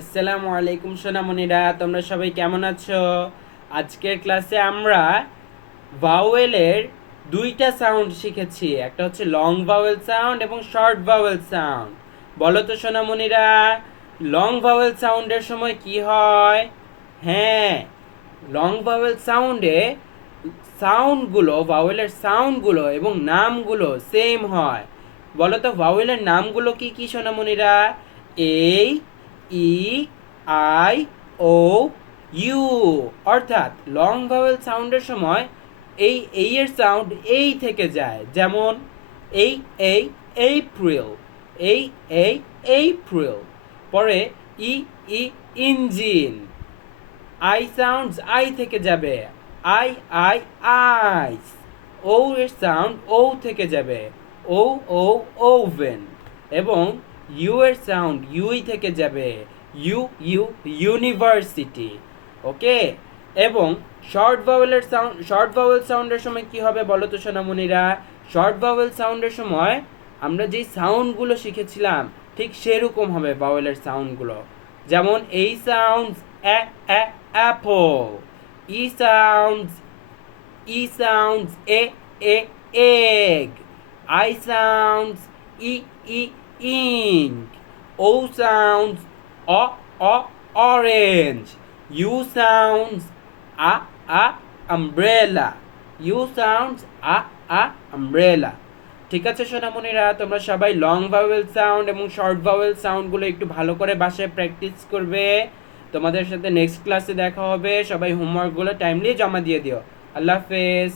আসসালামু আলাইকুম সোনামণিরা, তোমরা সবাই কেমন আছো? আজকের ক্লাসে আমরা ভাওয়েলের দুইটা সাউন্ড শিখেছি। একটা হচ্ছে লং ভাওয়েল সাউন্ড এবং শর্ট ভাওয়েল সাউন্ড। বলো তো সোনামণিরা, লং ভাওয়েল সাউন্ডের সময় কি হয়? হ্যাঁ, লং ভাওয়েল সাউন্ডে ভাওয়েলের সাউন্ডগুলো এবং নামগুলো সেম হয়। বলো তো ভাওয়েলের নামগুলো কি কি সোনামণিরা? এই, ই, আই, ও, ইউ। অর্থাৎ লং ভাওয়েল সাউন্ডের সময় এই এর সাউন্ড এই থেকে যায়। যেমন এই এই এপ্রিল, এই এই এপ্রিল। পরে ই ই ইঞ্জিন, আই সাউন্ডস আই থেকে যাবে, আই আই আইস। ও এর সাউন্ড ও থেকে যাবে, ও ও ওভেন। এবং ইউ এর সাউন্ড ইউই থেকে যাবে, ইউ ইউ ইউনিভার্সিটি। ওকে। এবং শর্ট ভাওয়েল সাউন্ডের সময় কি হবে বলো তো সোনামণিরা? শর্ট ভাওয়েল সাউন্ডের সময় আমরা যেই সাউন্ডগুলো শিখেছিলাম ঠিক সেরকম হবে ভাওয়েলের সাউন্ডগুলো। যেমন এই sounds apple, e sounds e egg, I sounds e ink, o sounds o orange, u sounds a umbrella, u sounds a umbrella. ঠিক আছে সোনামণিরা, তোমরা সবাই লং ভাওয়েল সাউন্ড এবং শর্ট ভাওয়েল সাউন্ডগুলো একটু ভালো করে বাসায় প্র্যাকটিস করবে। তোমাদের সাথে নেক্সট ক্লাসে দেখা হবে। সবাই হোমওয়ার্কগুলো টাইমলি জমা দিয়ে দিও। আল্লাহ হাফেজ।